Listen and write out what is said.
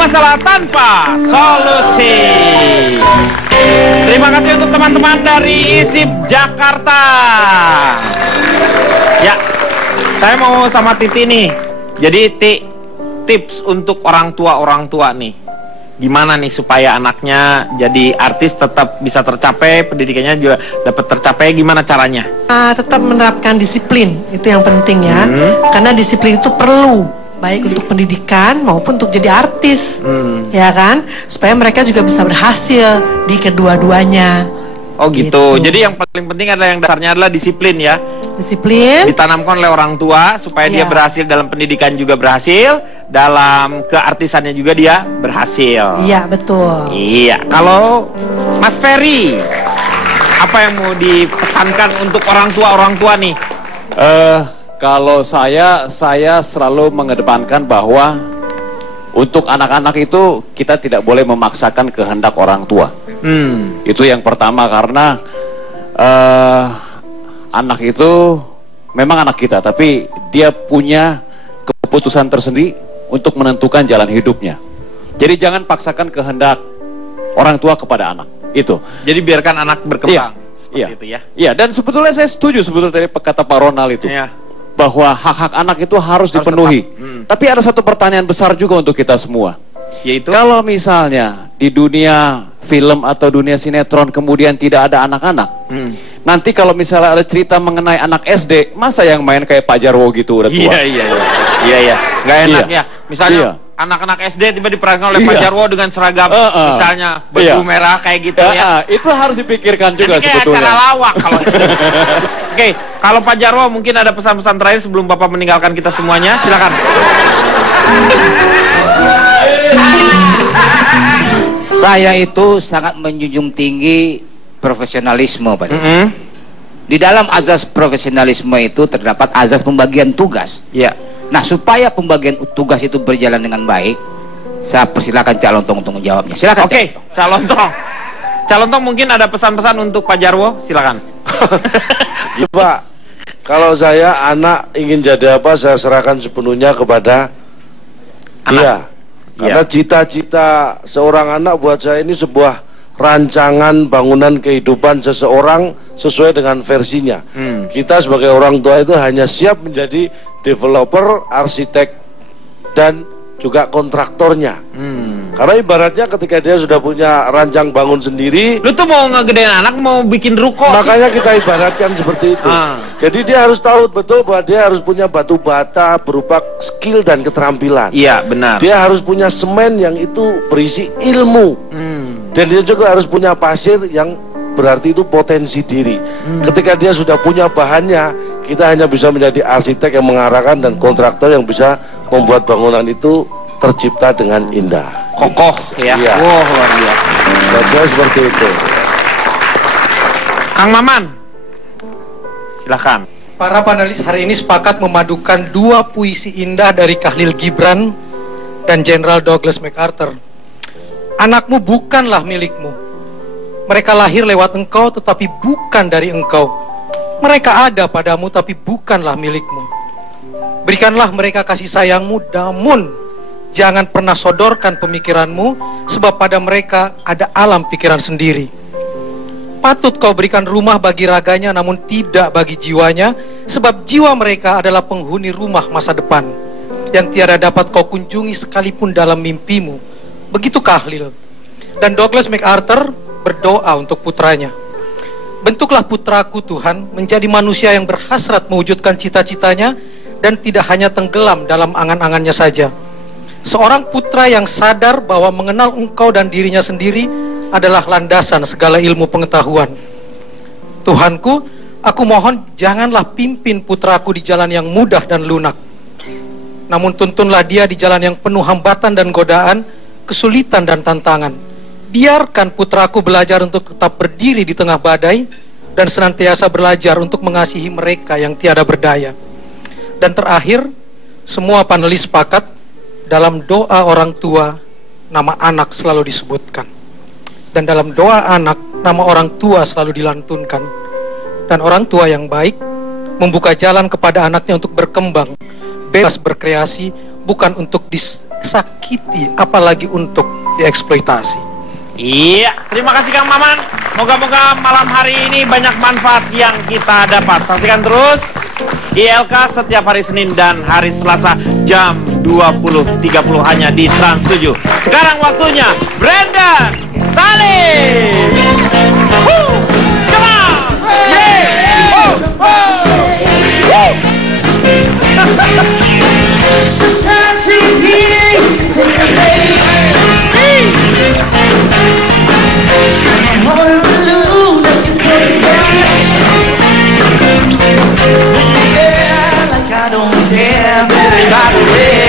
masalah tanpa solusi. Terima kasih untuk teman-teman dari ISIP Jakarta. Ya, saya mau sama Titi nih. Jadi tips untuk orang tua nih. Gimana nih supaya anaknya jadi artis tetap bisa tercapai, pendidikannya juga dapat tercapai, gimana caranya? Tetap menerapkan disiplin, itu yang penting ya. Karena disiplin itu perlu, baik untuk pendidikan maupun untuk jadi artis, ya kan? Supaya mereka juga bisa berhasil di kedua-duanya. Oh gitu. Jadi yang paling penting adalah yang dasarnya adalah disiplin ya. Disiplin. Ditanamkan oleh orang tua supaya dia berhasil dalam pendidikan juga berhasil, dalam keartisannya juga dia berhasil. Iya betul. Iya. Kalau Mas Ferry, apa yang mau dipesankan untuk orang tua nih? Kalau saya selalu mengedepankan bahwa untuk anak-anak itu kita tidak boleh memaksakan kehendak orang tua. Itu yang pertama, karena anak itu memang anak kita, tapi dia punya keputusan tersendiri untuk menentukan jalan hidupnya. Jadi jangan paksakan kehendak orang tua kepada anak. Itu. Jadi biarkan anak berkembang. Seperti itu ya. Iya, dan sebetulnya saya setuju sebetulnya dari kata Pak Ronald itu. Iya. Bahwa hak-hak anak itu harus dipenuhi. Tapi ada satu pertanyaan besar juga untuk kita semua. Yaitu? Kalau misalnya di dunia film atau dunia sinetron kemudian tidak ada anak-anak, nanti kalau misalnya ada cerita mengenai anak SD, masa yang main kayak Pak Jarwo gitu udah tua? Iya, nggak enak ya. Misalnya anak-anak SD tiba diperankan oleh Pak Jarwo dengan seragam, misalnya baju merah kayak gitu ya. Itu harus dipikirkan juga nanti sebetulnya. Kayak acara lawak kalau itu. Oke, kalau Pak Jarwo mungkin ada pesan-pesan terakhir sebelum Bapak meninggalkan kita semuanya, silakan. Saya itu sangat menjunjung tinggi profesionalisme, Pak. Di dalam azas profesionalisme itu terdapat azas pembagian tugas. Nah, supaya pembagian tugas itu berjalan dengan baik, saya persilakan Calon Tong untuk menjawabnya. Silakan. Oke, Calon Tong. Calon Tong mungkin ada pesan-pesan untuk Pak Jarwo, silakan. Ya, Pak. Kalau saya anak ingin jadi apa, saya serahkan sepenuhnya kepada dia. Karena cita-cita seorang anak buat saya ini sebuah rancangan bangunan kehidupan seseorang sesuai dengan versinya. Kita sebagai orang tua itu hanya siap menjadi developer, arsitek, dan juga kontraktornya. Karena ibaratnya ketika dia sudah punya rancang bangun sendiri, lu tuh mau ngegedein anak, mau bikin ruko makanya kita ibaratkan seperti itu. Jadi dia harus tahu betul bahwa dia harus punya batu bata berupa skill dan keterampilan. Iya, benar. Dia harus punya semen yang itu berisi ilmu. Dan dia juga harus punya pasir yang berarti itu potensi diri. Ketika dia sudah punya bahannya, kita hanya bisa menjadi arsitek yang mengarahkan dan kontraktor yang bisa membuat bangunan itu tercipta dengan indah, kokoh ya. Wow, luar biasa. Saya seperti itu. Kang Maman, silakan. Para panelis hari ini sepakat memadukan dua puisi indah dari Khalil Gibran dan Jenderal Douglas MacArthur. Anakmu bukanlah milikmu. Mereka lahir lewat engkau tetapi bukan dari engkau. Mereka ada padamu tapi bukanlah milikmu. Berikanlah mereka kasih sayangmu, namun jangan pernah sodorkan pemikiranmu, sebab pada mereka ada alam pikiran sendiri. Patut kau berikan rumah bagi raganya, namun tidak bagi jiwanya, sebab jiwa mereka adalah penghuni rumah masa depan, yang tiada dapat kau kunjungi sekalipun dalam mimpimu. Begitu Khalil. Dan Douglas MacArthur berdoa untuk putranya. Bentuklah putraku Tuhan, menjadi manusia yang berhasrat mewujudkan cita-citanya, dan tidak hanya tenggelam dalam angan-angannya saja. Seorang putra yang sadar bahwa mengenal engkau dan dirinya sendiri adalah landasan segala ilmu pengetahuan. Tuhanku, aku mohon janganlah pimpin putraku di jalan yang mudah dan lunak, namun tuntunlah dia di jalan yang penuh hambatan dan godaan, kesulitan dan tantangan. Biarkan putraku belajar untuk tetap berdiri di tengah badai, dan senantiasa belajar untuk mengasihi mereka yang tiada berdaya. Dan terakhir, semua panelis sepakat, dalam doa orang tua, nama anak selalu disebutkan. Dan dalam doa anak, nama orang tua selalu dilantunkan. Dan orang tua yang baik membuka jalan kepada anaknya untuk berkembang, bebas berkreasi, bukan untuk disakiti, apalagi untuk dieksploitasi. Iya, terima kasih Kang Maman. Moga-moga malam hari ini banyak manfaat yang kita dapat. Saksikan terus ILK setiap hari Senin dan hari Selasa jam 20.30 hanya di Trans 7. Sekarang waktunya Brandon Salim. Come on! Sometimes we take a break. I'm on a balloon up to the sky. With the air like I don't care, baby, by the way.